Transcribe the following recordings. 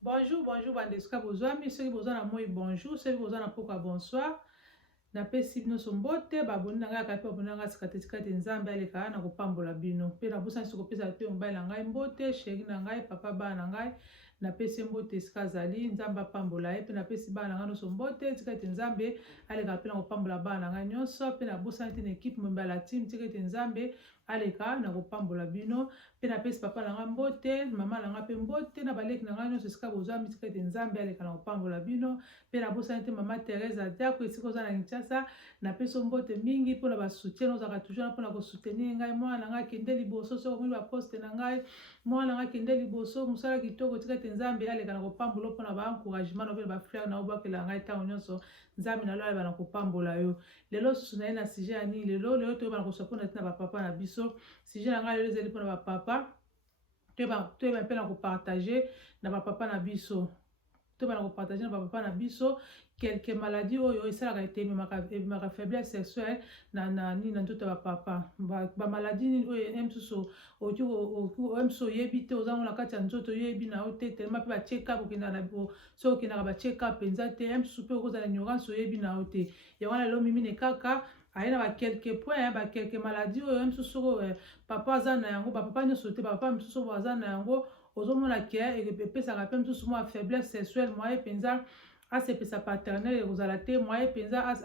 Bonjour, bonjour, bandeska bozwami, soki boza na moi bonjour, soki boza na poka bonsoir. Napesi bino sombote, baboni na ngai kaka pe baboni na ngai sika te nzambe aleka na kopambola bino. Pe nabosani so kopesa pe mobali na ngai mbote, sheri na ngai, papa bana na ngai, napesi mbote esika azali, nzambe apambola ye. Pe napesi bana na ngai nyonso mbote, tika ete nzambe aleka pe na kopambola bana na ngai nyonso. Pe nabosani te na ekipe mobali ya team, tika ete nzambe aleka na kopambola bino. Pe napesi papa na ngai mbote, mama na ngai pe mbote, na baleki na ngai nyonso esika bozwami, tika ete nzambe aleka na kopambola bino. Pe nabosani te mama Teresa Adiako esika oza na Kinshasa, napesi mbote mingi mpona basoutien ozalaka toujours mpona kosoutenir ngai. Mwana na ngai akende liboso, soki omoni baposte na ngai, mwana na ngai akende liboso, mosala kitoko, tika ete nzambe aleka na kopambola mpona baencouragement na ope bafrere na obwakela ngai ntango nyonso. Nzambe na lo aleba na kopambola yo. Lelo susu na ye na sujet ya nini lelo toyeba na kosopa mpona tina bapapa na biso. Sujet na ngai lelo ezali mpona bapapa, toyeba mpe na kopartage na bapapa na biso. Toyeba na kopartage na bapapa na biso quelques maladies oyo esalaka ete ememaka faiblesse sexuelle na nzoto ya bapapa. Bamaladi nini oyo msusu msusu oyebi te, ozango na kati ya nzoto oyebi na yo te, telema mpe bacheka soki okendaka bacheka mpenza te, msusu mpe okozala ignorance oyebi na yo te. Yango wana lelo mimine kaka aye na bakelke point bakelke maladi oyo msusu papa aza na yango, bapapa nyonso te, bapapa misusu baza na yango. Ozomona ke epesaka mpe msusu mwa faiblesse sexuelle moye mpenza asepesa paternel ekozala te, moye mpenza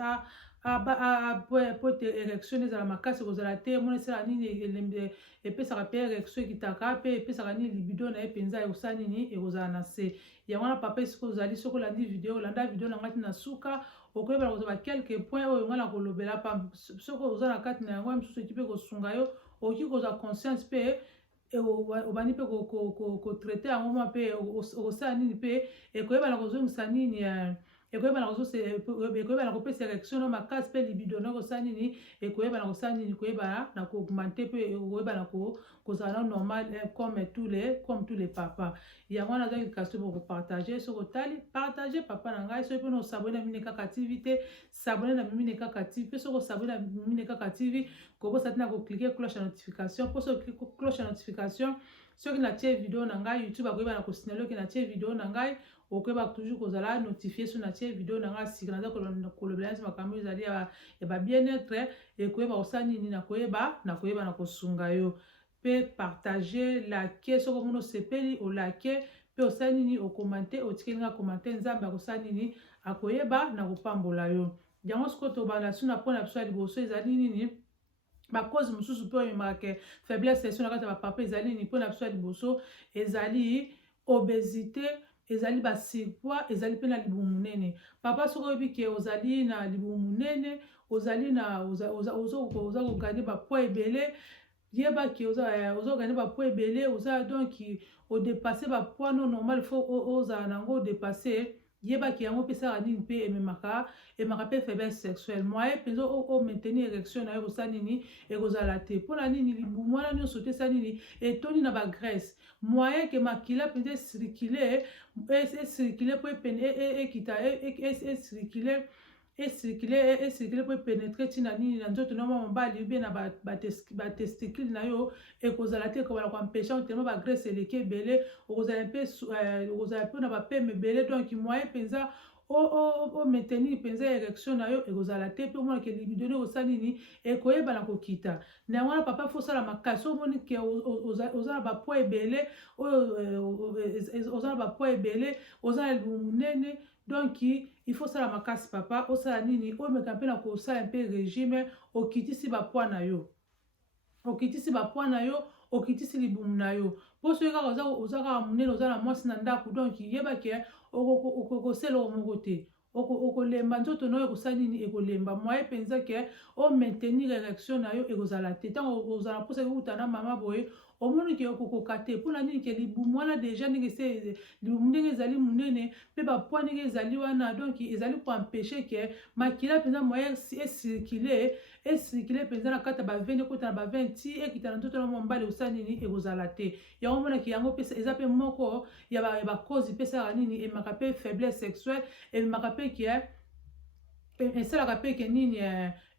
po ete érection ezala makasi ekozala te. Mona esala nini epesaka mpe érection ekitaka, mpe epesaka nini libido na ye mpenza ekosala nini ekozala na se. Yango wana papa esika ozali soki olanda video na ngati na suka, okoyeba kozala quelque point oyo ngai na kolobela pa soki oza na kati na yango mosusu eki mpe kosunga yo, okoki kozwa conscience mpe obandi mpe kotraite yango mwa mpe okosala nini mpe ekoyebana kozongisa nini ekoyebana kopesa érection no makasi mpe libido no kosala nini, ekoyebana kosala nini, koyebana na koaugmente mpe koyebana kozala na normal comme tous les papas. Yango wana azwaki question pour kopartage, soki otali partage papa na ngai, soki mpona osabone na Mimine Kaka TV te, sabone na Mimine Kaka TV, mpe soki osabone na Mimine Kaka TV kobosa tina koklike cloche ya notification, mpo soki cloche ya notification soki natie video na ngai YouTube akoyeba na kosignale oki natie video na ngai, okoyeba toujours kozala notifié so natie video na ngai sika naza kolobela neti makambo ezali ya ba bien-être, ekoyeba kosala nini nakoyeba na kosunga yo. Pe partager like soki omona osepeli olike, pe osala nini okomante, otikeli nga komante, nzambe akosala nini akoyeba na kopambola yo. Yango sikoyo tobanda suna mpona biso ya liboso ezali nini bakozi mosusu mpe oyemaka faiblesse sexuelle na kati ya bapapa ezali nini mpona biso ya liboso, ezali obésité, ezali basurpoids, ezali mpe na libumu monene. Papa soki oyebi ke ozali na libumu monene, oza koganye bapoids ebele, yeba ke oza koganye bapoids ebele, oza donc odepasse bapoids non normal, faut ozala nango odepasse, yebaki yango mpe esala nini mpe ememaka mpe faiblesse sexuelle. Moye mpenza maintenir érection na yo ekosala nini ekozala te. Mpona nini libumu wana nyonso te esala nini etoni na bagraisse, moye ke makila mpenza esirikile mpo ekita esirikile mpo epénétre ntina nini na nzoto na mwa mobali ube na batesticule na yo ekozala te, ekobala koampesha tellement bagraisse eleki ebele, okozala mpe na bapeme ebele. Donc moyen mpenza maintenir mpenza érection na yo ekozala te, mpe omonake libido no ekosala nini ekoyeba na kokita. Na yango wana papa fosala makasi, omoni ke oza na bapoids ebele, oza na bapoids ebele, oza na libumu monene, donc il faut sala makasi papa, osala nini omeka mpe na kosala mpe régime, okitisi bapoids na yo, okitisi libumu na yo. Mpo soki kaka oza kaka monene, oza na mwasi na ndako, donc yebake okosala moko te, okolemba nzoto na yo ekosala nini ekolemba. Moye mpenza ke maintenir érection na yo ekozala te. Ntango ozala mposa euta na mama boye, omoni ke okokoka te. Mpona nini ke libumu wana deja ndenge libumu ndenge ezali monene, mpe bapoids ndenge ezali wana, donc ezali koampeshe ke makila mpenza moye esirikile mpenza na kati ya baveni, ekota na baveni ti ekita na nzoto na mobali ekosala nini ekozala te. Yango omonaki yango eza mpe moko ya bakozi mpe esalaka nini ememaka mpe faiblesse sexuelle, ememaka mpe ke esalaka mpe ke nini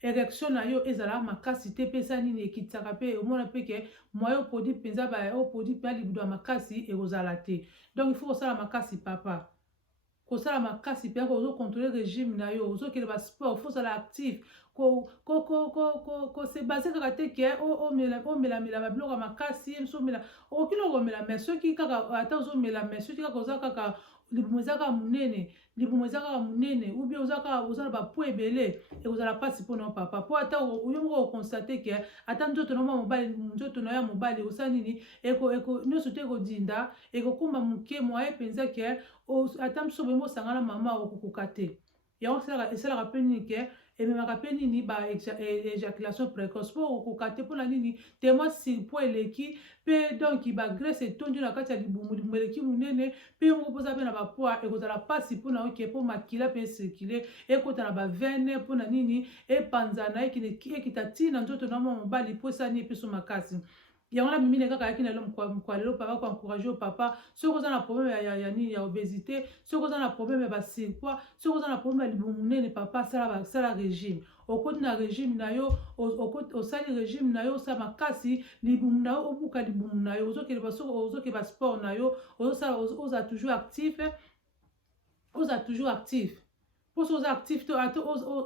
érection na yo ezalaka makasi te, pesa nini ekitisaka mpe omona mpe ke moyo produit mpenza produit mpe libido ya makasi ekozala te. Donc il faut kosala makasi papa, kosala makasi mpe ozocontrôle régime na yo, ozokende basport, faut ozala actif, kose base kaka te ke omelamela babiloko ya makasi ye so omela okoki na komela me soki kaka ata ozomela me soki kaka oza kaka libumu eza kaka monene, libumu eza kaka monene ou bien oza na bapo ebele ekozala mpasi mpona papa, mpo ata yo moko okonstate ke ata nzoto na yo ya mobali ekosala nini nyonso te ekodinda ekokóma moke moye mpenza ke ata moso boye mosangana mama okokoka te. Yango esalaka mpe nini ke ememaka mpe nini éjaculation précoce mpo okokoka te mpona nini temo surpo eleki mpe donc bagrese etondi na kati ya libumu eleki monene mpe yo moko mpoza mpe na bapoa ekozala mpasi mpona oke mpo makila mpe esirkule ekota na bavene mpona nini epanzana ekita ntina nzoto na mwa mobali mpo esani epeso makasi. Yango na mimine kaka yaki na lelo mkwalelo papa ko encourager au papa soki oza na problème ya nini ya obésité, soki oza na problème ya basurpoids, soki oza na problème ya libumu monene papa sala régime, okoti na régime na yo osali régime na yo osala makasi libumu na yo obuka libumu na yo ozokende basport na yo oza toujours actif, oza toujours actif mpo so oza actif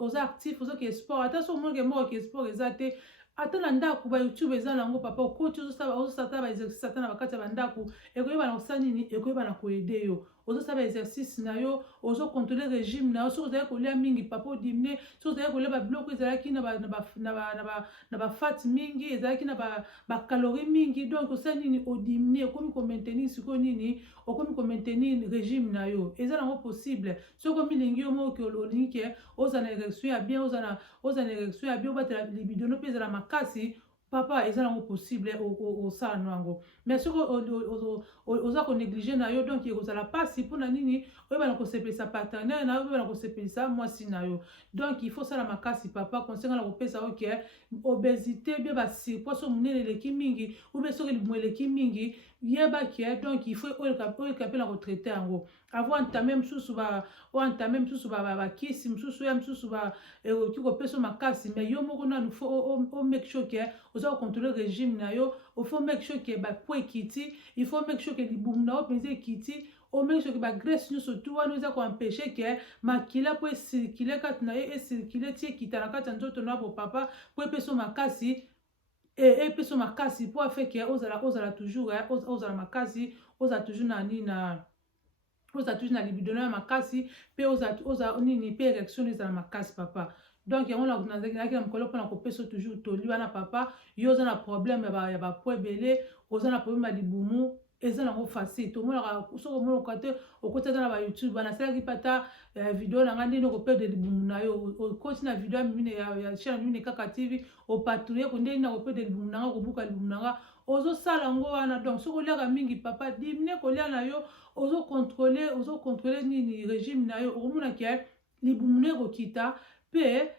oza actif ozokende sport ata so omonike moko ke sport eza te ata na ndako ba YouTube eza nango papa okoti ozosala ba exercice ata na bakati ya bandako ekoyeba na kosala nini ekoyeba na koede yo ozosala ba exercice na yo ozocontrôle régime na yo soki ozali kolia mingi papa odimine soki ozali kolia babiloko ezalaki na bafat mingi ezalaki na bacalorie mingi donc osala nini odimine okomi komaintenir sikoyo nini okomi komaintenir régime na yo eza nango possible soki omilingi yo moko olingi ke oza na érection ya bien oza na érection ya bien obatela libido no mpe ezala makasi papa eza nango possible osala nango mais soki oza konéglige na yo donc ekozala mpasi mpona nini oyebana kosepelisa partenaire na yo oyebana kosepelisa mwasi na yo donc il faut sala makasi papa konsenga na kopesa oke obésité bie basurpoids so monene eleki mingi oubien soki libumu eleki mingi yeba ke donc il faut oyeka mpe na kotraite yango avant entame mosusu bakisi mosusu ya mosusu ekoki kopesa makasi mais yo moko nanu faut make sure ke oza kocontrôle régime na yo faut make sure ke bapo ekiti il faut make sure ke libumu na yo mpenza ekiti omeki soki bagrese nyonso tu wana eza koempeshe ke makila mpo esirkule kati na ye esirkule ti ekita na kati ya nzoto na bo papa mpo epeso makasi mpo afeke ozala toujours makasi ozala toujours na nini oza toujours na libido na makasi mpe oza nini mpe érection ezala makasi papa donc yango nazalaki na mokolo mpona kopesa toujours toli wana papa yo oza na problème ya bapo ebele oza na problème ya libumu eza nango facile tomonaka soki omonaka te okoti ata na bayoutube banasalaki mpe ata video na nga ndeni okoperde libumu na yo okoti na video ya chaîne mine kaka tv opatrouille ko ndeni na koperde libumu na nga kobuka libumu na nga ozosala yango wana donc soki oliaka mingi papa dimine kolia na yo ozocontrôle nini régime na yo okomona ke libumu na ekokita mpe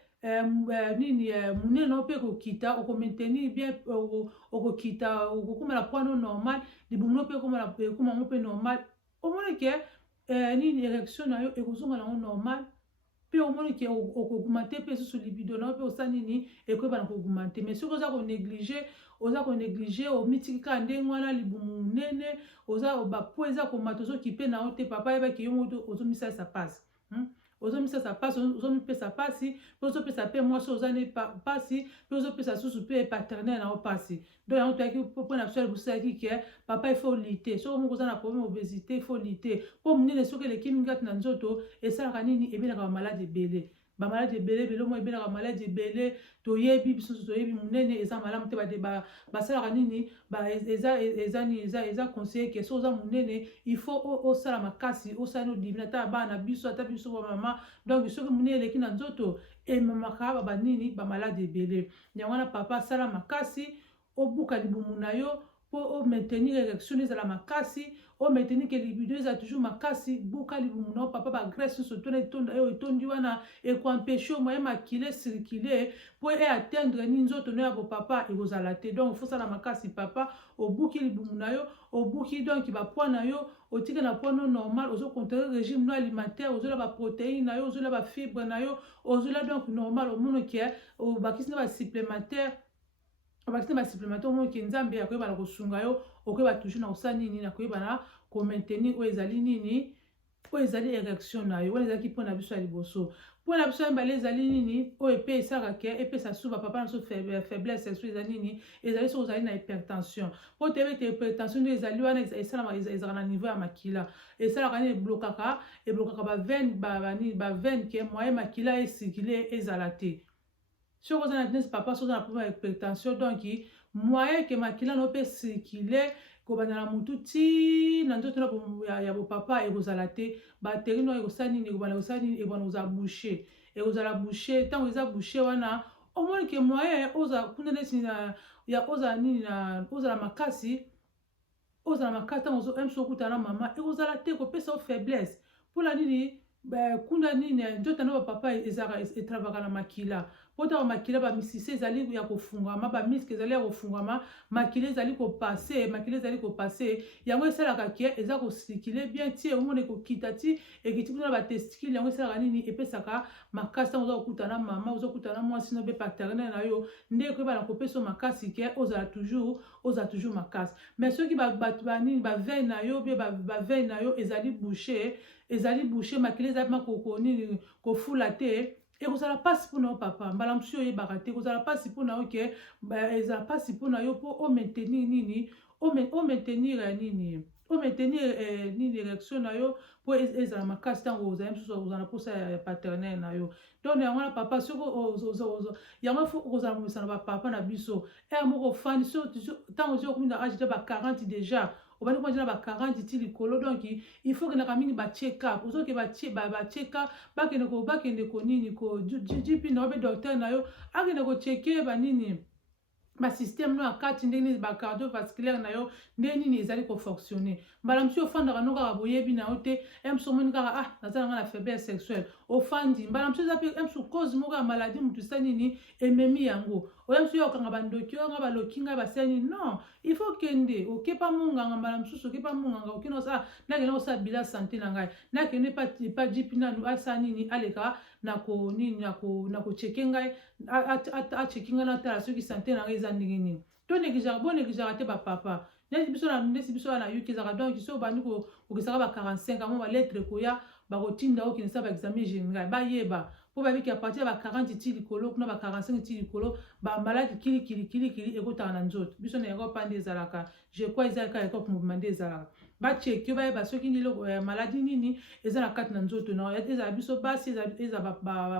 nini monene na yo mpe ekokita okomaintenir bien okokita okokomela poano normal libumu na yo mpe ekomango mpe normal omoni ke nini érection na yo ekozonga nango normal mpe omoni ke okogumante mpe susu libido na yo mpe osala nini ekoyebana kogumante mais soki oza konéglige omitiki kaka ndenge wana libumu monene bapo eza komata ozokipe na yo te papa yebaki yo moko ozomisalisa pasi ozomisasa pasi ozomipesa pasi mpe ozopesa mpe mwasi oza ne pasi mpe ozopesa susu mpe paternel na yo pasi donc yango toyaki mpo na biso ebusalaki ke papa ifo lite soki moko oza na problème obésité ifo lite mpo monene soki eleki mingi kati na nzoto esalaka nini ebelaka bamalade ebele bamaladi ebele omo ebelaka maladi ebele toyebi bisusu toyebi monene eza malamu te basalaka nini eza conseiller ke so oza monene il faut osala makasi osala odimina ata bana biso ata biso bamama donc soki monene eleki na nzoto ememaka banini bamaladi ebele yango wana papa asala makasi obuka libumu na yo pour maintenir l'érection de la makasi, pour maintenir que libido est toujours makasi, buka libumu papa ba graisse sur ton etondi wana et ko empêcher au moyen makile circuler pour atteindre ni nzoto no ya papa et aux alaté. Donc faut ça la makasi papa au buki libumu na yo, au buki donc ba poids na yo, au tika na poids normal, aux contrôler régime no alimentaire, aux la ba protéines na yo, aux la ba fibre na yo, aux la donc normal au monde qui est au bakisi na ba supplémentaire. Abakisi ba supplémentaire mo ki nzambe ya koyeba na kosunga yo okoyeba toujours na kosa nini na koyeba na ko maintenir o ezali nini o ezali érection na yo wana ezalaki mpona biso ya liboso mpona biso ya mbala ezali nini o epe esaka ke epesa suba papa na biso faiblesse sexuelle ezali nini ezali soki ozali na hypertension po toyebi ete hypertension nde ezali wana ezalaka na niveau ya makila esalaka nini eblokaka bavene ke moye makila esikile ezala te. Si vous avez un papa, si vous avez une hypertension, donc, moyen que ma kila no peut circuler, que vous avez un moututi, n'importe quoi, ya papa et vous allez te, batterie no et vous allez ni, vous allez boucher, et vous allez boucher, tant vous allez boucher, wana, au moins que moyen, oza, kuna nesi na, ya oza ni na, oza la makasi, tant vous aime so kuta na mama, et vous allez te, ko pesa faiblesse, pour la nini, kuna nini, njoto na papa et travailler na makila. Pota makila ba misise ezali ya kofungama ba miske ezali ya kofungama makila ezali ko passer yango esalaka ke eza ko circuler bien tie omone ko kitati ekiti kuna ba testicule yango esalaka nini epesaka makasi ozo okutana mama ozo okutana mwasi no be paternel na yo nde ko ba na kopesa makasi ke oza toujours makasi mais ceux qui ba nini ba veille na yo be ba veille na yo ezali boucher makila ezali ma ko nini ko fula te. Et vous allez pas si pour nous papa, madame monsieur est baraté, vous allez pas si pour nous ok, ils allez pas si pour nous pour maintenir nini, maintenir nini, maintenir nini érection na yo pour ils allez ma casse tant vous allez pour ça paternel na yo. Donc il y a papa sur il y a faut vous allez ça va papa na biso. Et amour fan sur tant vous comme âge de 40 déjà. On va nous dire ba 40 ti likolo donc il faut que na kamini ba check up ozo ke ba check up ba ke ko nini ko GP na be docteur na yo akene ko checker ba nini ba système no akati ndeni ba cardiovasculaire na yo ndeni ezali ko fonctionner mbala msi ofanda ka noka boyebi na ote emso moni ka nazala na faiblesse sexuelle ofandi mbala msi zapi emso cause moko ya maladie mutu sanini ememi yango oyamsi yo kanga bandoki yo nga balokinga baseni non il faut kende okepa munganga mbala msusu okepa munganga okino sa na kene osa bila santé na ngai na kene pa jipi na nu asa nini aleka na ko nini na ko checker ngai a checker ngai na tala soki santé na ngai za ndenge nini to negija te ba papa nesi biso na yuki zaka donc so bani ko okisaka ba 45 amo ba lettre ko ya ba rotinda o kinisa ba examen général ba yeba po ba biki a partir ba 40 ti likolo kuna ba 45 ti likolo ba maladi kili ekota na nzoto biso na yako pande ezalaka je crois ezalaka yako mouvement ezalaka ba check ba ba soki ni maladi nini ezala kati na nzoto na ezala biso basi eza ba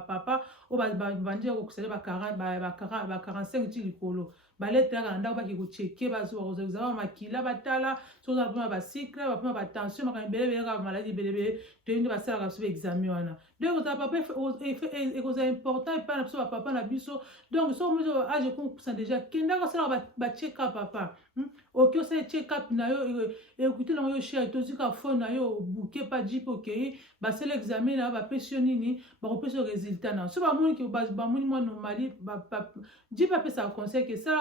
papa o ba bandi ko kusala ba 45 ti likolo balete ya ndako baki ko checker ba zo ko examen makila batala so za ba cycle ba tension ba belebele ka maladi belebele to indi basala ka so examen wana donc ça papa est cause important et pas na so papa na biso donc so mo age ko ça déjà kenda ka sala ba check up papa ok ça check up na yo écoutez na yo cher to zika phone na yo bouquet pas jip ok ba sala examen na ba pression nini ba ko pesa résultat na so ba moni ki ba moni mo normali ba jip pa pesa conseil que ça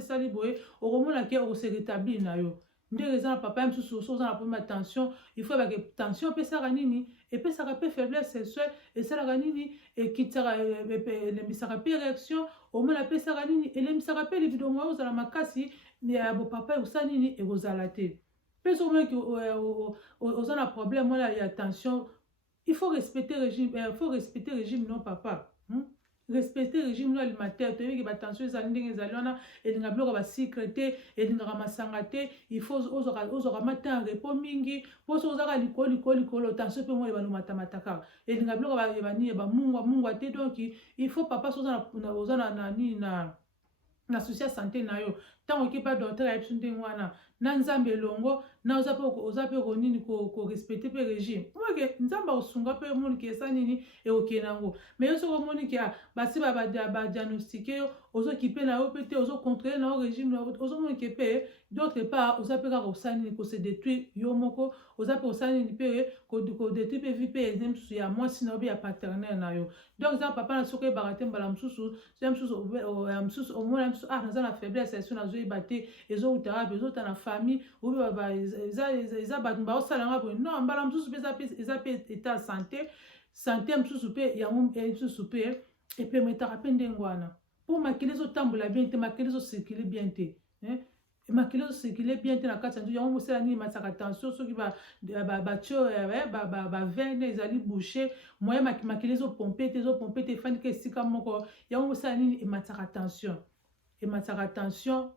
sali boye okomona ke o se rétablir na yo nde exemple papa même sous ça na première tension il faut que tension pesa nini et pesa ka faiblesse sexuelle et ça la nini et kitara le misaka érection au moins la pesa nini et le misaka pe vidéo moi za la makasi ni ya bo papa ou ça nini et vous alaté pesa au moins que aux a problème moi il y a tension il faut respecter régime non papa respecter régime alimentaire to yeki ba tension ezali ndenge ezali wana elinga biloko ba secrété elinga masanga te il faut ozoka matin repos mingi poso ozaka likolo tension pe mo ba mataka elinga biloko ba ni ba mungwa te donc il faut papa ozana na souci ya santé na yo tant que pas docteur ya biso ndenge wana na nzambe longo na oza pe ko nini ko respecter pe régime moke nzamba osunga pe moni ke sa nini e okenango mais yo soko moni ke basi ba diagnostiquer yo ozo kipe na yo pete ozo contrôler na yo régime na ozo mo kepe d'autre part oza pe ka kosani ko se détruire yo moko oza pe kosani pe ko détruire pe vie pe nem su ya moi sina obi ya paternel na yo donc za papa na soko ebara te mbala msusu so msusu au moins ah naza na faiblesse so nazo ebate ezo utara pe ezo ta na famille ou ba eza batu ba osala nga bo non mbala msusu eza pe état santé msusu pe yango msusu pe epermetaka pe ndenge wana po makili ezotambola bien te makili ezocircule bien te makili ezocircule bien te na kati ya nzoto yango mosala nini emataka tension soki batio bavene ezali bouché moye makili ezopompe te efandi ka esika moko yango mosala nini emataka tension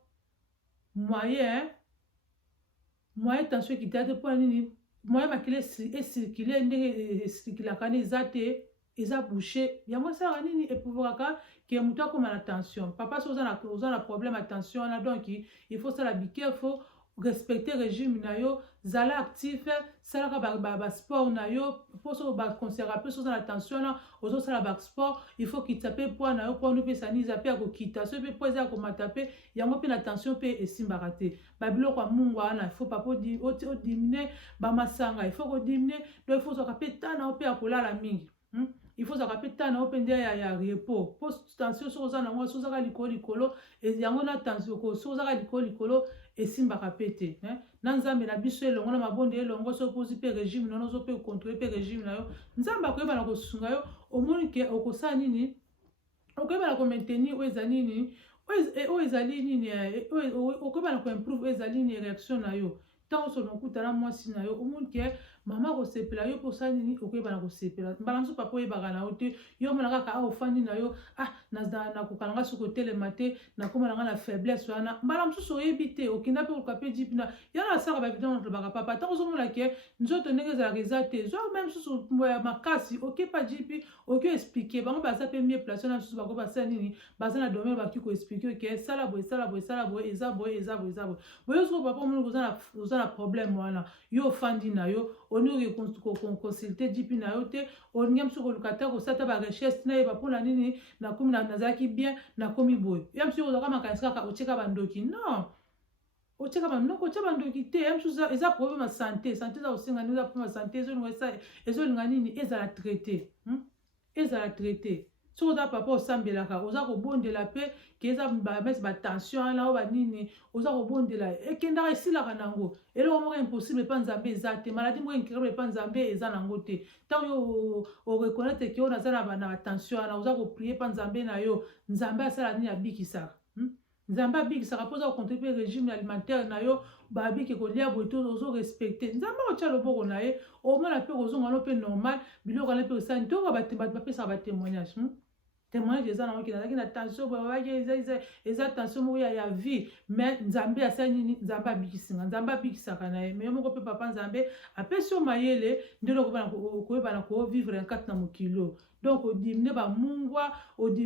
moyen tension ekita te mpona nini moyen makili esircule ndenge esirculaka ni eza te eza bouché yango esalaka nini epouvokaka ke moto akoma na tension papa so oza na problème ya tension wana donc il faut sala bikefo respecter régime na yo zala actif salaka basport na yo mpo so baconserva mpe so oza na tension wana ozosala basport il faut kita mpe poids na yo mpo nopesa niza mpe ya kokita so mpe po eza ya komata mpe yango mpe na tension mpe esimbaka te babiloko ya mungu wana il faut papa odimine bamasanga il faut kodimine donc il faut ozwaka mpe tana yo mpe ya kolala mingi il faut zaka pe tana o pende ya repos po tension so za nango so zaka likolo yango na tension ko so zaka likolo esimbaka pete na nzambe na biso elongo na mabonde elongo so pozi pe régime nono zo pe contrôler pe régime na yo nzambe akoyeba na kosunga yo omoni ke okosala nini okoyeba na ko maintenir o ezali nini o ezali nini okoyeba na ko improve ezali nini réaction na yo tant so nokutana mwasi na yo omoni ke mama kosepela yo posala nini okoyeba na kosepela mbala mosusu papa oyebaka na yo te yo mona kaka ofandi na yo nakoka nanga soki otelema te nakoma nanga na faiblesse wana mbala mosusu oyebi te okinda mpe koluka mpe jipi na yana asalaka bavideo nalobaka papa ntango ozomona ke nzoto ndenge ezalaka eza te zwa me mosusu ya makasi okepa jipi oki oexplike bango baza mpe mie place na mosusu bango basala nini baza na domaine baki koexplike oke sala boye eza boye boye soki papa omoni oza na problème wana yo ofandi na yo olingi koconsulte jipi na yo te olingi mosusu koluka te kosata barecherche nayeba mpona nini nakomi nazalaki bien nakomi boye ya mosusu ozalaka makanisi kaka otieka bandoki non otieka bandoki otia bandoki te ya mosusu eza problème ya santé eza kosenga nini eza problème ya santé ezolinga nini ezala traité soki oza papa osambelaka oza kobondela mpe ke eza bamesi batension wana o banini oza kobondela ekendaka esilaka nango eloko moko impossible mpa nzambe eza te maladi moko incurable mpa nzambe eza nango te ntango yo oreconnaitre ke oyo naza na batension wana oza koprie mpa nzambe na yo nzambe asala nini abikisaka nzambe abikisaka mpo oza kocontrole mpe régime alimentaire na yo babiki kolia boye to ozorespecte nzambe otia loboko na ye omona mpe kozonga no mpe normal biloko wana mpe osani toyoka bato bapesaka batémoignage témoignage eza nango nazalaki na tension boye babaki eza tension moko ya vie mais nzambe asali nini nzambe abikisinga nzambe abikisaka na ye mais yo moko mpe papa nzambe apesi yo mayele nde okoyebana kovivre nkati na mokilo donc odimine bamungwa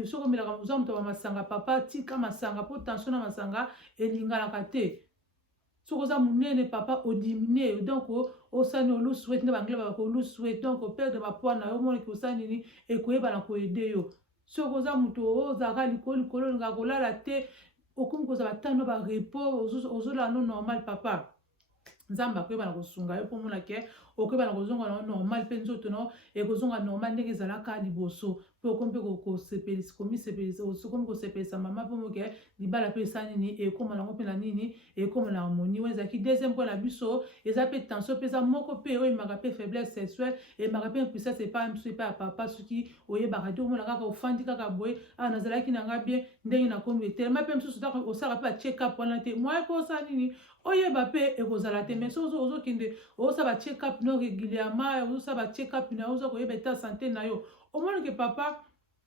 soki omelaka oza moto bamasanga papa tika masanga mpo tension na masanga elinganaka te soki oza monene papa odimine donc osani olusu wete nde bangela babaka olusu wete donc operdre bapoids na yo omoniki osani nini ekoyebana koede yo soki oza moto ozalaka likolo olingaka kolala te okomi kozala tano barepos ozolala no normal papa nzambe akoyebana kosunga yo mpo mona ke okoyebana kozonga na normal mpe nzoto na ekozonga normal ndenge ezalaka liboso mpe okomi mpe kosepelisa mama mpo moke libala mpe esa nini ekoma nango mpe na nini ekoma na harmonie oyo ezalaki deuxième point na biso eza mpe tension mpe eza moko mpe oyo emaka mpe faiblesse sexuelle emaka mpe impuissance epai mosusu epai ya papa soki oyebaka te omona kaka ofandi kaka boye nazalaki nanga bien ndenge nakomi etelema mpe mosusu osalaka mpe check up wana te moye mpe osala nini oyeba mpe ekozala te mais so ozokende ozosala check up no régulièrement ozosala check up na yo oza koyeba état santé na yo omoni ke papa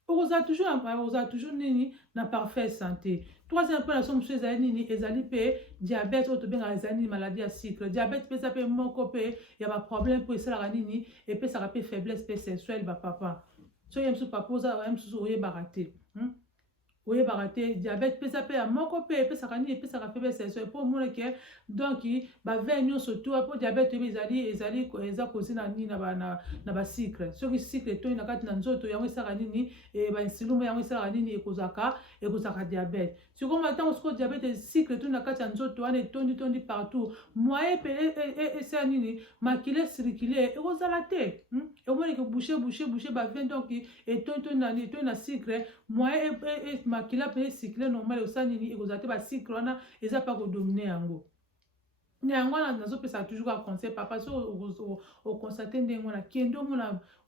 okozala toujours nini na parfaite santé troisième point na so mosusu ezali nini ezali mpe diabète oyo tobengaka ezali nini maladie ya cycle diabète mpe eza mpe moko mpe ya baproblème mpo esalaka nini epesaka mpe faiblesse mpe sexuelle bapapa so ye mosusu papa oza ya mosusu oyebaka te oyebaka te diabète pesa pe ya moko pe epesaka nini epesaka faiblesse ya po omona ke donc bavin nyonso tu po diabète oyebi eza kozi na nini na basucre soki sucre etoyi na kati na nzoto yango esalaka nini bainsuline yango esalaka nini ekozaka diabète sikoma ntango sikoyo diabète sucre etoyi na kati ya nzoto wana etondi partout moyen pele esala nini makila circulaire ekozala te omoni ke boucher bavin donc etoyi na sucre moyen makila pe circulaire normal osala nini ekozala te basucre wana eza pa kodomine yango yango wana nazopesa toujours ka conseil papa so okonstate ndenge wana kende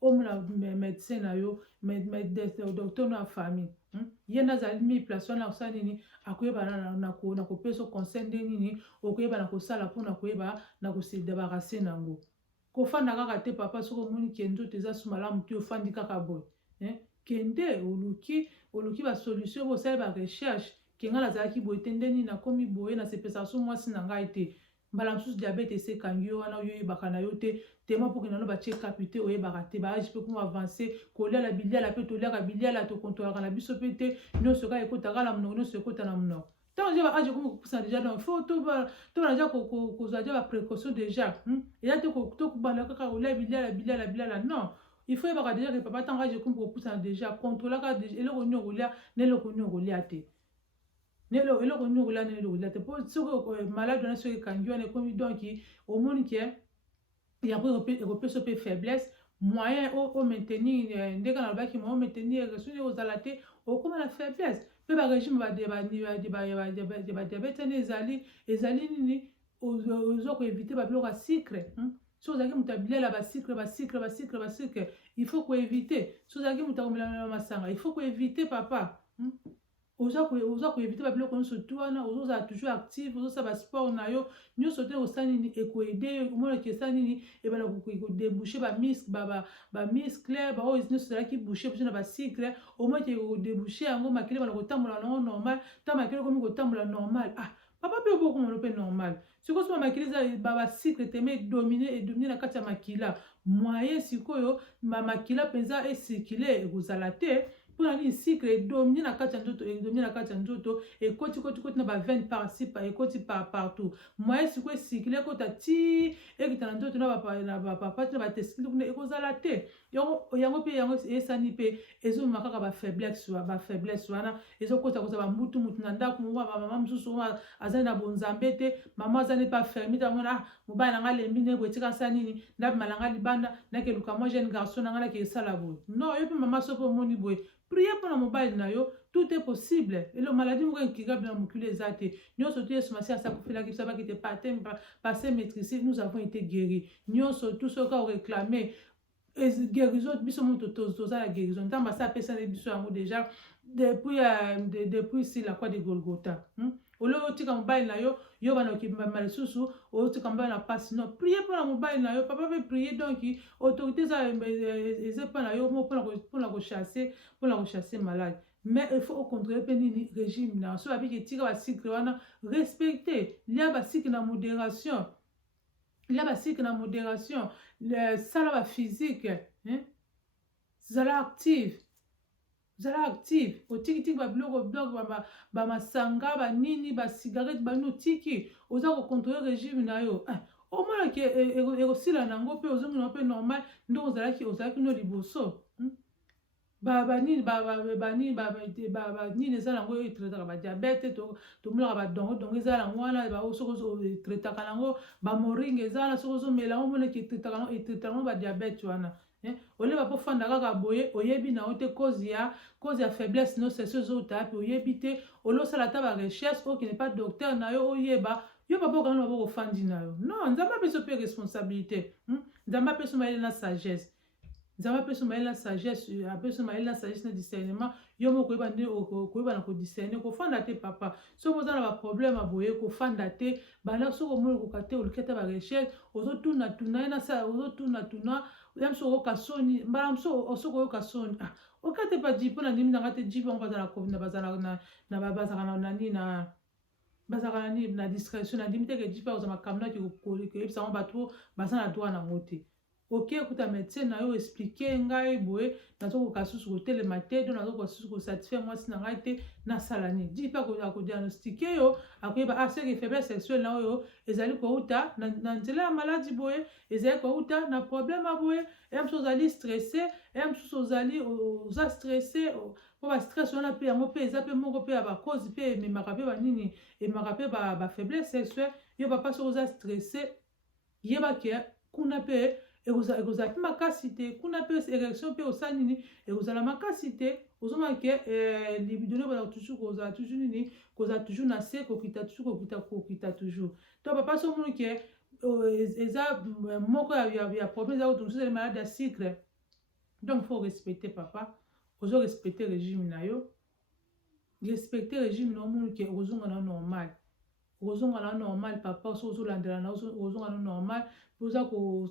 omona médecin na yo docteur no ya famille ye nde azali mi place wana osala nini akoyeba na kopesa conseil ndenge nini okoyeba na kosala mpona koyeba na kosidébarase nango kofanda kaka te papa soki omoni kende nzoto eza su malamu te ofandi kaka boye kende oluki basolution bo osali barecherche ke ngai nazalaki boye te nde nini nakomi boye nasepesaka so mwasi na ngai te mbala mosusu diabete esekangi yo wana oyoyebaka na yo te tema mpoke nano bachekapi te oyebaka te baage mpe kuma avance koliala biliala mpe toliaka biliala tokontolaka na biso mpe te nyonso kaka ekotaka na monoko nyonso ekota na monoko ntango dia baage komi kopusa deja donc fo tobana deja kozwa dia baprécaution deja eza te tokobanda kaka kolia biliala non il faut yebaka deja ke papa ntango age komi kopusa deja kontrolaka eloko nini okolia na eloko nini okolia te eloko nini okolia na eloko okolia te mpo soki malade wana soki ekangi wana ekomi donc omoni ke yango ekopesa mpe faiblesse moyen omaintenir ndenge nalobaki moyen omaintenir soki ozala te okóma na faiblesse mpe barégime badiabete wana ezali nini oza koevite babiloko ya sucre soki ozalaki moto abilela basucre il faut koevite soki ozalaki moto akomelana masanga il faut koevite papa oza koevite babiloko nyonso tu wana ozozala toujours active ozosala basport na yo nyonso te osala nini ekoede omonaki esala nini ebana kodebouche bamiscle baoyo nyonso ezalaki bouche na basucre omonaki ekodebouche yango makili ebana kotambola nango normal ta makili ekomi kotambola normal papa mpe obokomona mpe normal sikoyo soma makili eza basucre teme edomine na kati ya makila moyen sikoyo makila mpenza esirkule ekozala te mpona nini sucre edomine na kati ya nzoto ekoti na baveine par-ci ekoti partout moyen sikoyo esirkule ekota ti ekita na nzoto na bapapati na batestikile kuna ekozala te yango mpe yango esani mpe ezomema kaka bafaiblesse wana ezokota koza bamutu na ndako mama mosusu azali na bonzambe te mama azali mpe afermi te amona mobali nanga alembi nde boye tika asala nini ndabima nanga libanda nakeluka mwa jeune garçon nanga nakesala boye non yo mpe mama so mpe omoni boye prier mpona mobali na yo tout est possible elo maladie moko incurable na mokili eza te nyonso tu yesu masi asakofelaki biso abaki te passé maîtrise nous avons été guéris nyonso tu soki oréclame guérison biso moto tozala guérison ntango basi apesani biso yango déjà depuis si la croix de Golgotha oloko otika mobali na yo yo bana okibamba lisusu otika mobali na pasi non prier mpona mobali na yo papa mpe prier donc autorité eza mpo na yo mpona kochasse malade mais il faut ocontrôler mpe nini régime na so babiki etika basucre wana respecte lia basucre na modération sala baphysique zala active otikitiki babiloko bamasanga banini basigarete banini otiki oza kocontrole régime na yo omonaki ekosila nango mpe ozongina mpe normal nde ozalaki no liboso banini eza nango etretaka badiabete tomolaka badongo eza nango wana soki etretaka nango bamoringa eza wana soki ozomela yango omonaki etretaka nango badiabete wana oleba mpo fanda kaka boye oyebi na yo te cause ya faiblesse no sesi ozotaya mpe oyebi te olosala ata barecherche okende pa docteur na yo oyeba yo papa okanga maboko ofandi na yo non nzambe apeso mpe responsabilité nzambe apeso mayele na sagesse apeso mayele na sagesse na discernement yo moko koyeba na kodiscerne kofanda te papa soki oza na baproblème aboye kofanda te banda soki omoni koka te oluki ata barecherche ozotunatuna ye nasala ozotunatuna ya moso oyoka soni mbala moso soki oyoka soni oka te pa jipe na ndimi nanga te jipe yango bazalaka na discrétion na ndimi teke jipe akozwa makambo naki koyebisa yango bato baza na droit nango te ok kuta médecin na yo expliquer ngai boye nazo ko kasusu ko telema te do nazo ko kasusu ko satisfaire moi sina ngai te na salani di pa ko diagnostiquer yo akoyeba ah c'est que faiblesse sexuelle na yo ezali ko uta na nzela ya maladie boye ezali ko uta na problème boye et mso ozali stressé et mso ozali oza stressé po ba stress wana pe yango pe eza pe moko pe ya ba cause pe ememaka pe banini ememaka pe ba faiblesse sexuelle yo papa so oza stressé yeba ke kuna pe ekozala mpe makasi te kuna pe érection mpe osala nini ekozala makasi te ozomaka ke libido no ebala toujours kozala toujours nini kozala toujours na se kokita toujours to papa so omoni ke eza moko ya problème eza kotunga soki malade ya sucre donc faut respecter papa ozo respecter régime na yo respecter régime na omoni ke okozonga na normal ozonga na normal papa so ozolandela na ozonga na normal oza ko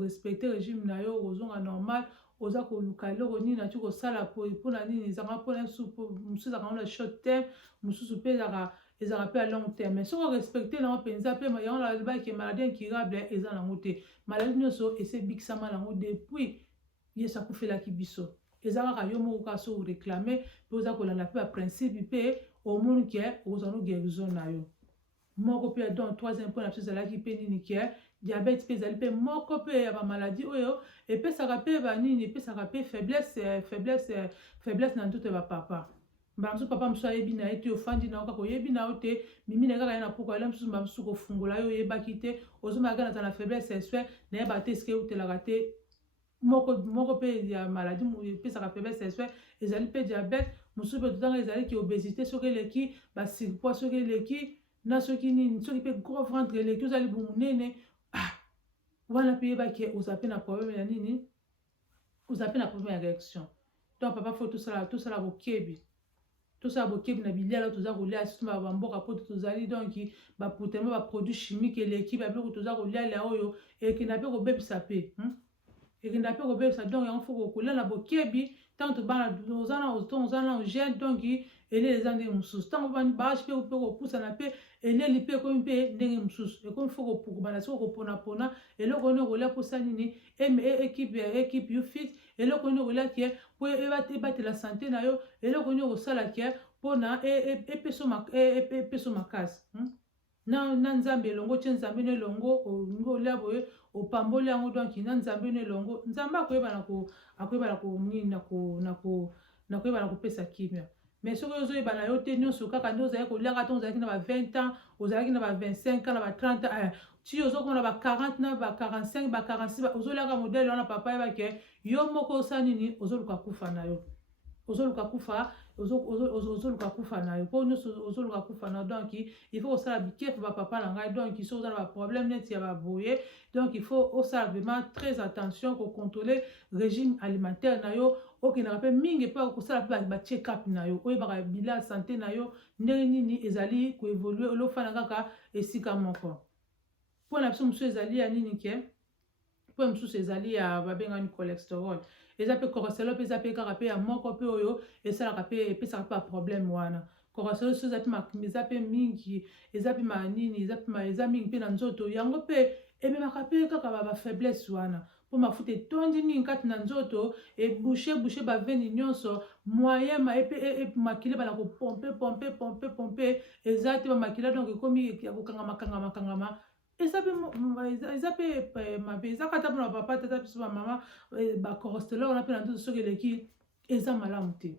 respecter régime na yo ozonga normal oza koluka eloko nini nati kosala mpona nini ezaka mpona mosusu ezaka na short terme mosusu mpe ezaka pe à long terme mais soki orespecte nango mpenza mpe yango nalobaki maladie incurable eza nango te maladie nyonso esebikisama nango depuis yesu akufelaki biso eza kaka yo moko kaka so oréclame mpe oza kolanda mpe baprincipe mpe omoni ke okozala no guérison na yo moko pe donc troisième point na biso ezalaki mpe nini ke diabète mpe ezali mpe moko pe ya bamaladi oyo epesaka mpe banini epesaka mpe faiblesse na nzoto ya bapapa mbala mosusu papa mosusu ayebi na ye te ofandi na yo kaka oyebi na yo te mimi na kaka ye na poko ele mosusu mbala mosusu kofungola yo oyebaki te ozomaka na zala na faiblesse sexuelle nayeba te eske eutelaka te moko pe ya maladi epesaka faiblesse sexuelle ezali mpe diabète mosusu mpe totanga ezalaki obésité soki eleki basurpoids soki eleki na soki nini soki mpe gros ventre eleki ozali bomunene wana mpe yebaki oza mpe na problème ya nini oza mpe na problème ya réaction donc papa fo tosala bokebi na biliala toza kolia surtout bamboka po tozali donc baputema baproduit chimique eleki babiloko toza koliala oyo ekenda mpe kobebisa mpe ekenda mpe kobebisa donc yango fo kolia na bokebi ntango oza na gene donc eleli eza ndenge mosusu ntango baage mpe kopusana mpe eleli mpe ekomi mpe ndenge mosusu ekomi fo kopukubana soki koponapona eloko nini okolia mposa nini ekipe you fit eloko nini okolia ke mpo ebatela sante na yo eloko nini okosala ke mpona epeso makasi na nzambe elongo tie nzambe no elongo olingi olia boye opamboli yango donc na nzambe no elongo nzambe akoyebana koyebana kopesa kimia mais soki ozoyebana yo te nyonso kaka nde ozalaki koliaka te ozalaki na ba 20 ans ozalaki na ba 25 ans na ba 30 ans ti ozokona ba 40 na ba 45 ba 46 ozoliaka modele wana papa yebake yo moko osala nini ozoluka kufa na yo ozoluka kufa na yo mpo nyonso ozoluka kufa na yo donc il faut osala bikefu bapapa na ngai donc so oza na baproblème neti ya baboye donc il faut osala vraiment très attention kocontrôler régime alimentaire na yo okendaka mpe mingi mpe kosala mpe bacheck up na yo oyebaka bila santé na yo ndenge nini ezali koévolue olofana kaka esika moko mpo na biso mosusu ezali ya nini ke mpo mosusu ezali ya babengani cholesterol eza mpe cholesterol mpe eza mpe kaka mpe ya moko mpe oyo esalaka mpe epesaka mpe baproblème wana cholesterol so eza mpe mingi eza mpe manini eza mingi mpe na nzoto yango mpe ememaka mpe kaka bafaiblesse wana mpo mafuta etondi mingi kati na nzoto ebouche baveni nyonso moyen makila bana kopompe eza te bamakila donc ekomi ya kokangama eza mpe mabe eza kata mpona papa tata biso bamama bacholesterol wana mpe na nzoto soki eleki eza malamu te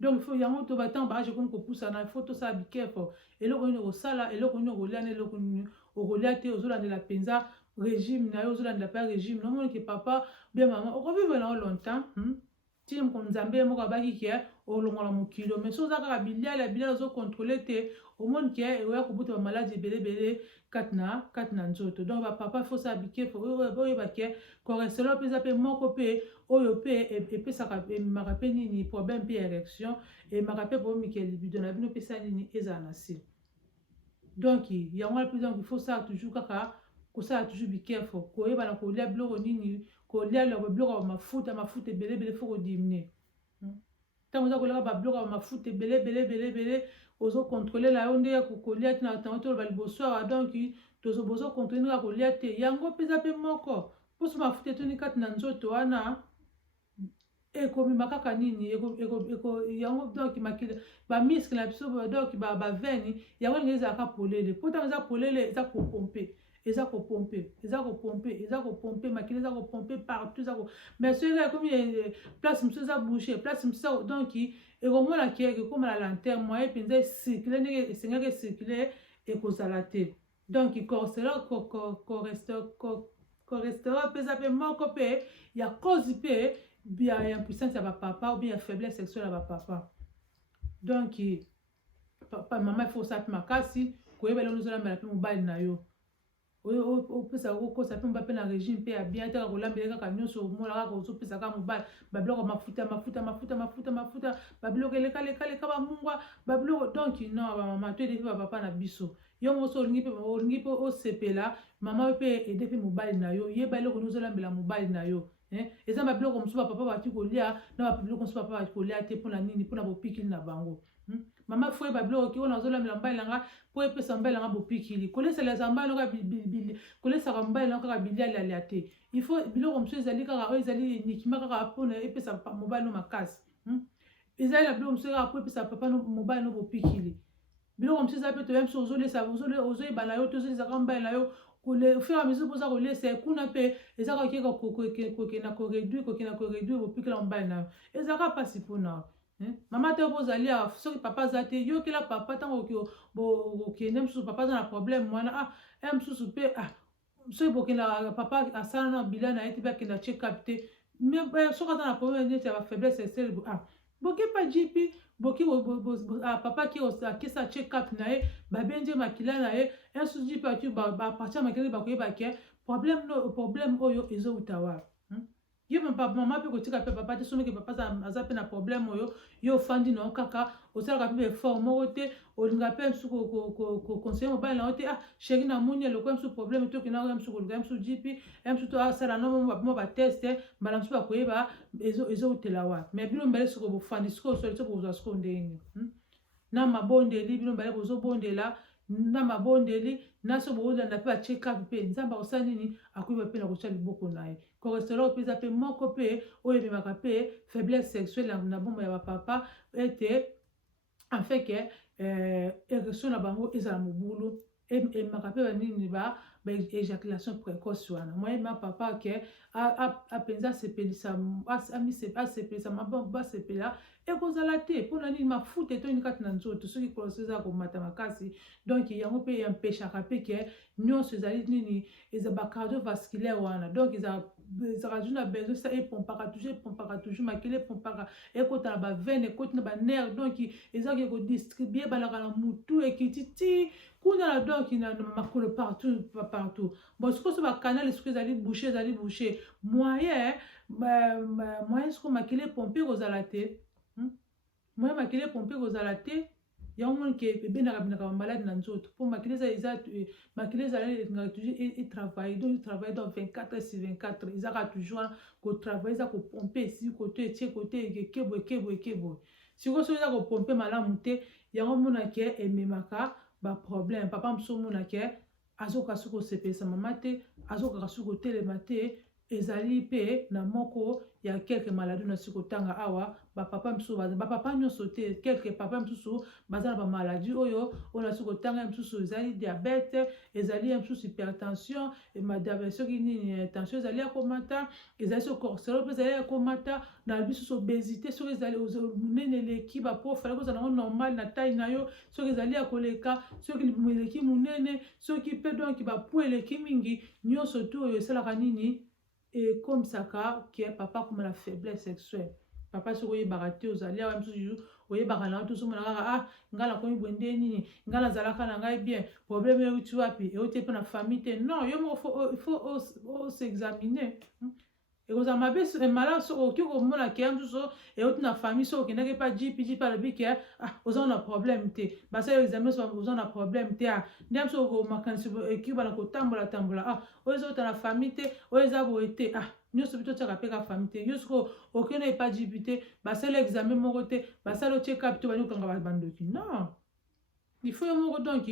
donc il faut yango to batango baage komi kopusana il faut tosala bikefo eloko nini okosala eloko nini okolia na eloko nini okolia te ozolandela mpenza régime na yo ozolandela mpe régime nomoni ke papa bien mama okovivre nango longtemps ti nzambe moko abaki ke olongola mokilo mais so oza kaka biliala ozocontrôle te omoni ke ekoya kobuta bamaladi ebelebele kati na nzoto donc bapapa fo osala bikefo oyeba ke cholesterol mpe eza mpe moko mpe oyo mpe epesaka ememaka mpe nini problème mpe ya érection ememaka mpe problème ya libido na bino epesa nini ezala na se donc yango wana mpe donc il faut osala toujours kaka kosala toujours bikefo koyebana kolia biloko nini kolia biloko ya mafuta ebelebele fo kodiminue ntango oza koliaka babiloko ya mafuta ebelebele ozocontrôle na yo nde kolia te na ntango toloba liboso awa donc bozocontrôle ndenge kolia te yango mpe eza mpe moko poso mafuta etoni kati na nzoto wana ekomema kaka nini yango donc makila bamiskle na biso donc baveni yango ndenge ezalaka polele po ntango eza polele eza kopompe makila eza kopompe partout mais soki ekomi place mosusu eza bouche place mosusu donc ekomona ke ekokoma na lanterne moye mpenza esirkule ndenge esengaki esirkule ekozala te donc corestera mpeza mpe moko mpe ya cause mpe ya impuissance ya bapapa ou bien ya faiblesse sexuelle ya bapapa donc mama ifo osala mpe makasi koyeba eloko ozolambela mpe mobali na yo opesa kokosa mpe mobali mpe na régime mpe ya bien taka kolambela kaka nyonso omona kaka ozopesa kaka mobali babiloko mafuta babiloko elekaleka bamungwa babiloko donc non bamama to edefi bapapa na biso yo moso olingi mpe osepela mama mpe ede mpe mobali na yo yeba eloko ozolambela mobali na yo eza babiloko mosusu bapapa bati kolia na babiloko mosusu bapapa bati kolia te mpona nini mpona bopikili na bango mama fo yeba biloko ki wana ozolambela mobali nanga mpo epesa mobali nanga bopikili koleseleza mobali nanga kolesaka mobali nanga kaka bilialialia te ifo biloko mosusu ezali kaka oyo ezali nikima kaka mpona epesa mobali no makasi ezali na biloko mosusu kaka mpo epesa papa mobali no bopikili biloko mosusu eza mpe toya mosusu ozoyeba na yo te ozolesaka mobali na yo au fur et à mesure poza kolesa kuna mpe ezaka kokena koréduire bopikela mobali na yo ezaka mpasi mpona mama te bozali awa soki papa aza te yokela papa ntango okende mosusu papa aza na problème wana mosusu mpe soki bokenda papa asala na bila na ye te mpe akenda check up te mais soki aza na problème neti ya bafaiblesse sexuelle boke pa jipi boki papa akesa check up na ye babenje makila na ye mosusu jipi ati bapartir makila bakoyeba ke problème oyo ezouta wa ye mama mpe kotika mpe papa te soki papa aza mpe na problème oyo yo ofandi na yo kaka osalaka mpe effort moko te olinga mpe mosusu kokonseye mobali na yo te sheri namoni eloko mosusu problème te okenda oya mosusu koluka mosusu jipi mosusu asala no bateste mbala mosusu bakoyeba ezoutela wa mais bino mbele soko bofandi sikoyo osoli soko kozwa sikoyo ndenge na mabondeli bino mbele bozobondela na mabondeli na so boolanda mpe bacheck up mpe nzambe akosala nini akoyeba mpe na kotya liboko na ye cholesterol mpe eza mpe moko mpe oyo ememaka mpe faiblesse sexuelle na bombo ya bapapa ete en fait ke érection na bango ezala mobulu ememaka mpe banini éjaculation précoce wana moyema papa ke apenza asepelisa basepela ekozala te mpona nini mafuta etoyini kati na nzoto soki cholesterol eza komata makasi donc yango mpe empêchaka mpe ke nyonso ezali nini eza bacardiovasculaire wana donc ezalaka toujours na besoin ça epompaka toujours makila epompaka ekota na bavene ekoti na banerve donc ezalaki ekodistribue balaka na mutu ekiti ti kuna na donc na makolo partout bon sikoyo so bacanal sikoyo ezali bouché moyen sikoyo makila epompe ekozala te moyen makila epompe ekozala te yango moni ke ebendaka bamaladi na nzoto mpo makila ezalaka toujours etravaille donc travaille dans 24/24 ezaka toujours kotravaille eza kopompe esi kote etie kote ekebo sikoyo soki eza kopompe malamu te yango mona ke ememaka baproblème papa mosusu omona ke azokaka soki kosepelisa mama te azokaka soki kotelema te ezali mpe na moko ya quelque maladie na soki kotanga awa bapapa mosusu bapapa nyonso te quelque papa mosusu baza na bamaladi oyo na soki kotanga mosusu ezali diabete ezali mosusu hypertension soki nini tension ezali ya komata ezali soki cholesterol mpe ezali ya komata na bisusu obésité soki ezali monene eleki bapofale kozala nango normal na taille na yo soki ezali ya koleka soki libumu eleki monene soki mpe donc bapu eleki mingi nyonso tu oyo esalaka nini ekomisaka ke papa akoma na faiblesse sexuelle papa soki oyebaka te ozali awa mosusu oyebaka na yo te ozomona kaka ngai nakomi boye nde nini ngai nazalaka na ngai bien problème euti wapi euti mpe na famille te non yo moko faut osexamine ekozala mabe malamu soki okoki komona ke mosusu euti na famille soki okendaki epa jipi alobi ke oza na problème te basala yo examen oza na problème te nde mosusu makanisi ekibana kotambola oyo ezauta na famille te oyo eza boye te nyonso mpe totiaka mpe ka famille te yo soki okende epa jipi te basala examen moko te basala check up te bani kokanga bandoki non il faut yo moko donc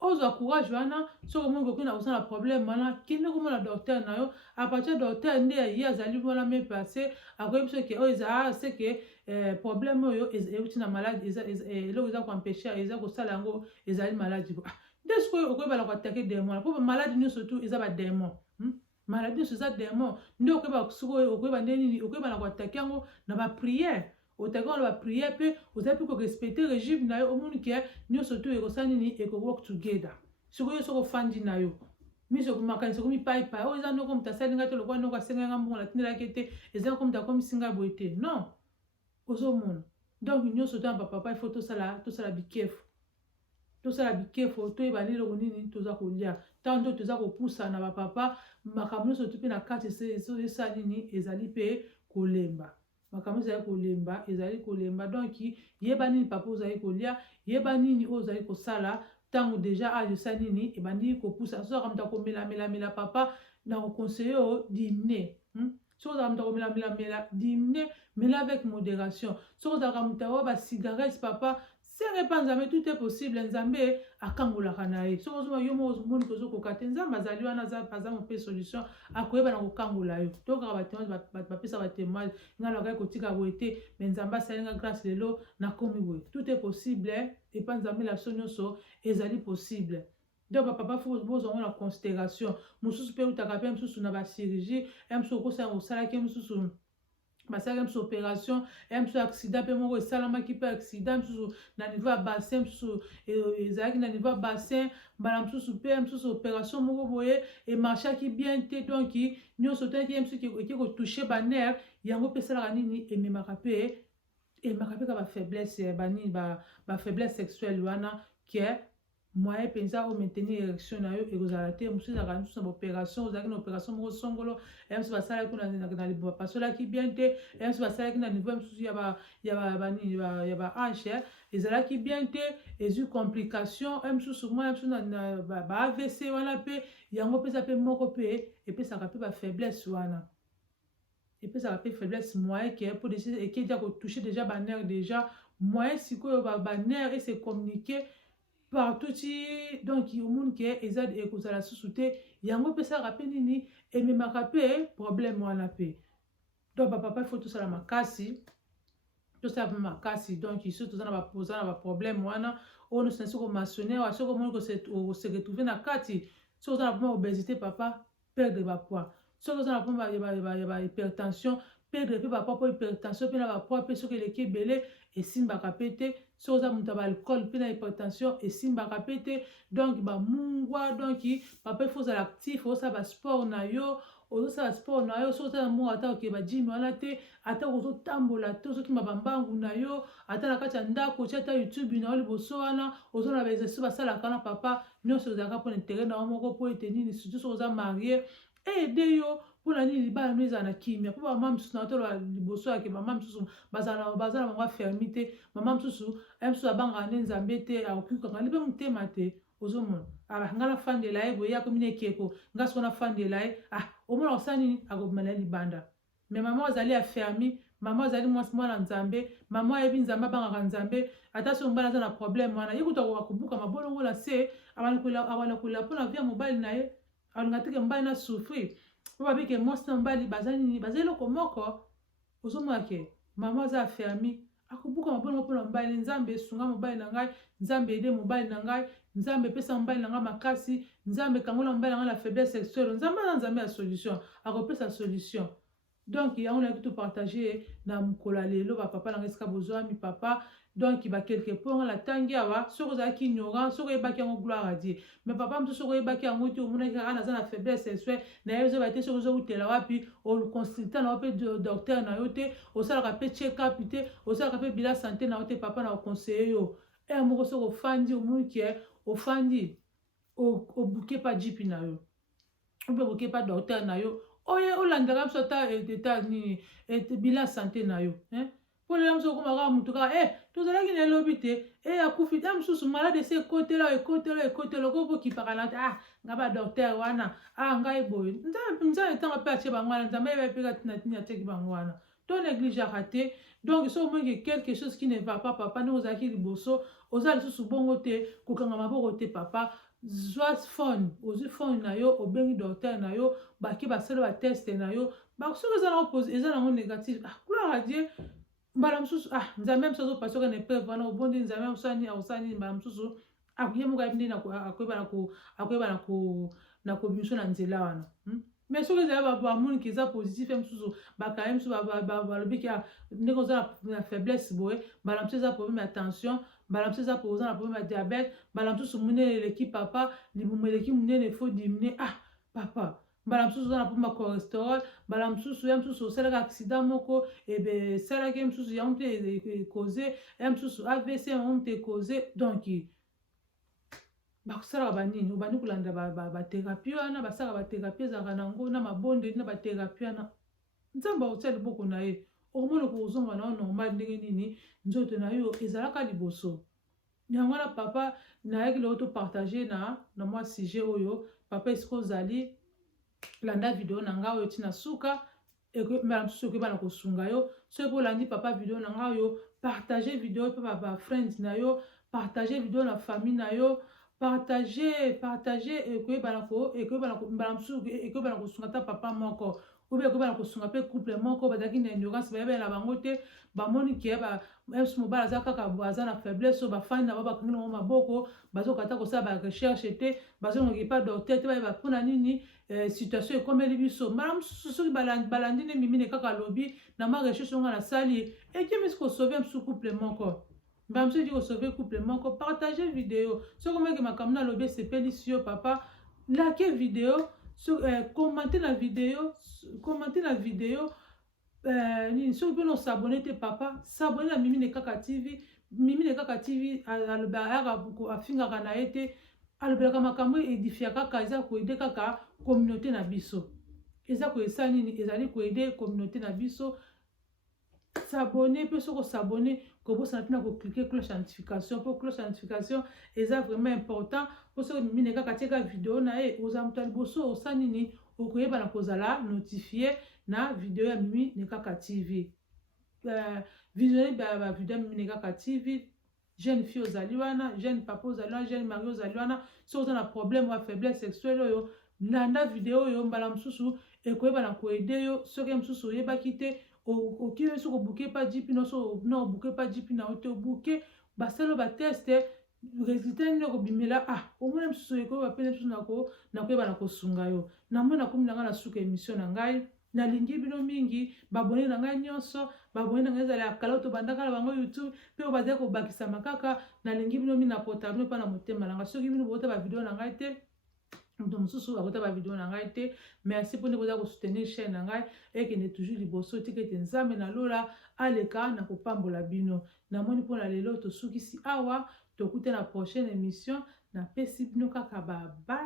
ozwa courage wana soki omoni kokenda kosala problème wana kende komona docteur na yo apartir docteur nde ye azali wana me passé akoyebi soki oyo eza seke problème oyo euti na maladi eloko eza koempêche eza kosala yango ezali maladi nde sikoyo okoyebana koatake démon mpo maladi nyonso tu eza badémon maladi nyonso eza démon nde okoyeba sikoyo okoyeba nde nini okoyebana koatake yango na baprière otake wana baprière mpe ozali mpe korespecte régime na yo omoni ke nyonso tu ekosala nini eko-work together sikoyo soko ofandi na yo miso makanisi ekomi paipai oyo eza ndoko moto asali ngai te lokwa ndoko asengai nga mbongo natindelaki te eza noko moto akomisi ngai boye te non ozomona donc nyonso to na bapapa ifo tosala bikefu tosala bikefu toyeba eloko nini toza kolia ntango nde toza kopusa na bapapa makambo nyonso tu mpe na kati esala nini ezali mpe kolemba makambo ezali kolemba donc yeba nini papa ozali kolia yeba nini oyo ozali kosala ntango deja age esala nini ebandi kopusa sozaka moto akomelamela papa na koconseille oyo dimne soki ozalaka moto akomelamela dimne mela avec modération soki ozalaka moto awa basigarete papa senge mpa nzambe tout est possible nzambe akangolaka na ye soki ozoma yo moni kozokoka te nzambe azali wana aza mope solution akoyeba na kokangola yo to kaka batémoigne bapesa batémoigne ngai nakaki kotika boye te me nzambe asalinga grâce lelo nakomi boye tout est possible epa nzambe na biso nyonso ezali possible donc bapapa fo bozwango na considération mosusu mpe utaka mpe mosusu na bachirurgie mosusu okosala osalaki mosusu basalaki mosusu opération mosusu accident mpe moko esalamaki mpe accident mosusu na niveau ya bassin mosusu ezalaki na niveau ya bassin mbala mosusu mpe mosusu opération moko boye emarchaki bien te donc nyonso toyaki ye mosusu eki kotouche banere yango mpe esalaka nini ememaka mpe ka bafaiblesse banini bafaiblesse sexuelle wana ke moyen mpenza omaintenir érection na yo ekozala te mosusu ezalaka mosusu na baopération ozalaki na opération moko songolo mosusu basalaki na libumu bapasolaki bien te mosusu basalaki na niveau mosusu ya bahanche ezalaki bien te ezwi complication mosusu mwa mosusu na ba-AVC wana mpe yango mpeza mpe moko mpe epesaka mpe bafaiblesse wana epesaka mpe faiblesse moyen ke mpo ekedia kotouche déjà banere déjà moyen sikoyo banere ese communiquer partout donc omoni ke eza ekozala susu te yango epesaka mpe nini ememaka mpe problème wana mpe donc bapapa ifo tosala makasi donc iso toza na baproblème wana oyo nyonso nasi komationne wa soki omoni kose retrouve na kati soki oza na problème obésité papa perdre bapoids soki oza na problème ya bahypertension perdre mpe bapoids mpo hypertension mpe na bapoids mpe soki eleki ebele esimbaka mpe te soki oza moto ya baalcool mpe na hypertension esimbaka mpe te donc bamungwa donc papa ifo ozala actif osala basport na yo ozosala sport na yo soki oza na mungu ata okeba jimi wana te ata ozotambola te ozokima bambangu na yo ata na kati ya ndako otia ata youtube na yo liboso wana ozona baexercice basalaka na papa nyonso ezalaka mpona intere na yo moko mpo ete nini surtout soki oza marie ede yo mpona nini libala no ezala na kimia mpo bamama mosusu na otoloba liboso yake mama mosusu baza na bango afermi te mama mosusu abangaka nde nzambe te akokukanga libe motema te ozomona nga nafandela ye boye akomi na ekeko nga siko nafandela ye omona kosala nini akomela libanda me mama azali afermi mama azali mwana nzambe mama ayebi nzambe abangaka nzambe ata soki mobali aza na problème wana ye kuta akobuka mabolongo na se abanakolela mpona vi ya mobali na ye alinga teke mobali na souffrir po babike mwasi na mobali baza nini baza eloko moko ozomona ke mama aza afermi akobuka mabolongo mpona mobali nzambe esunga mobali na ngai nzambe ede mobali na ngai nzambe epesa mobali na ngai makasi nzambe ekangola mobali na ngai na faiblesse sexuelle nzambe aza nzambe ya solution akopesa solution donc yango nayaki topartage na mokolo ya lelo bapapa na ngai esika bozwami papa donc bakelke mpo na ntangi awa soki ozalaki ignorant soki oyebaki yango gloire a Dieu mais papa mosusu soki oyebaki yango te omonaki kaka naza na faiblesse sexuelle na ye ozoba te soki ozowutela wapi oconsulta na yo mpe docteur na yo te osalaka mpe check up te osalaka mpe bila santé na yo te papa na oconseille yo moko soki ofandi omoniki ofandi obuke pa jipi na yo obe obuke pa docteur na yo oye olandaka biso ata nini bila santé na yo mpo lelo mosusu okomaka motu kaka tozalaki na elobi te akufi te mosusu malade ese ekotela okokipaka na te nga badocteur wana ngai boye nzambe ntango mpe atie bango wana nzambe yeba mpe katinatini atiaki bango wana to négligeaka te donc so omoniki quelque chose qui ne va pas papa ndenge ozalaki liboso oza lisusu bongo te kokanga maboko te papa zwa phone ozwi phone na yo obengi docteur na yo baki basala ba test na yo soki eza nango négatif gloire à Dieu mbala mosusu nzambe mosusu azopasi oka na épreuve wana obondi nzambe mosusu akosala nini mbala mosusu ye moko ayebi nde akoyeba na kobiso na nzela wana mais soki ezali bamoniki eza positif mosusu bakaye mosusu balobiki ndenge oza na faiblesse boye mbala mosusu eza problème ya tension mbala mosusu eza oza na problème ya diabète mbala mosusu monene eleki papa libumu eleki monene fo dimine papa mbala mosusu oza na problème ya cholestérol mbala mosusu ya mosusu osalaka accident moko ebe esalaki mosusu yango mpe ekoze ya mosusu AVC yango mpe ekoze donc bakosalaka banini obandi kolanda bathérapie wana basalaka bathérapie ezalaka nango na mabondeli na bathérapie wana nzambe akotia liboko na ye okomona kozonga na yo normal ndenge nini nzoto na yo ezalaka liboso yango wana papa nayaki lelo topartage na mwa sujet oyo papa esika ozali landa video na ngai oyo ntina suka mbala mosusu okebana kosunga yo soki olandi papa video na ngai oyo partage video mpe bafriend na yo partage video na famille na yo partage ekoyebana mbala mosusu ekoyebana kosunga ta papa moko obe ekoyebana kosunga mpe couple moko bazalaki na ignorance bayebela na bango te bamoni ke mobala aza kaka aza na faiblesse oyo bafani na bango bakangi nango maboko bazokata kosala barecherche te bazongoki pa docteur te bayeba mpona nini situation ekomeli biso mbala mosusu soki balandi nde mimine kaka alobi na ma recherche onga nasali ekemisi kosauve mosusu couple moko mbala mosusu edi kosauve couple moko partage video soki omeki makambo na alobi esepelisi yo papa like video commenter na video nini soki mpena osabone te papa sabone na Mimine Kaka TV afingaka na ye te alobelaka makambo edifia kaka eza koede kaka communauté na biso eza koesa nini ezali koede communauté na biso s'abonner mpe soki osabone kobosana mpena koklike cloche ya notification mpo cloche ya notification eza vraiment important mpo soki Mimine Kaka tieka video na ye oza moto ya liboso osa nini okoyeba na kozala notifie na video ya Mimine Kaka TV visionner ba video ya Mimine Kaka TV jeune fille ozali wana jeune papa ozali wana jeune mari ozali wana soki oza na problème ya faiblesse sexuelle oyo landa video oyo mbala mosusu ekoyeba na koede yo soki mosusu oyebaki te okiwe soki obuke pa jipi na obuke pa jipi na ote obuke basalo bateste résultat nini okobimela omona mosusu ekoyeba pene mosusu na koyeba na kosunga yo namoni nakomi na ngai na suka émission na ngai nalingi bino mingi babone na ngai nyonso babone na ngai ezala ya kala tobandaka na bango YouTube mpe oyo bazali kobakisama kaka nalingi bino mingi na pota bino mpa na motema na ngai soki bino bota bavideo na ngai te moto mosusu akota bavideo na ngai te merci mpona boza kosoutenir chaîne na ngai ekende toujours liboso tika ete nzambe na lola aleka na kopambola bino namoni mpona lelo tosukisi awa tokute na prochaine émission napesi bino kaka baba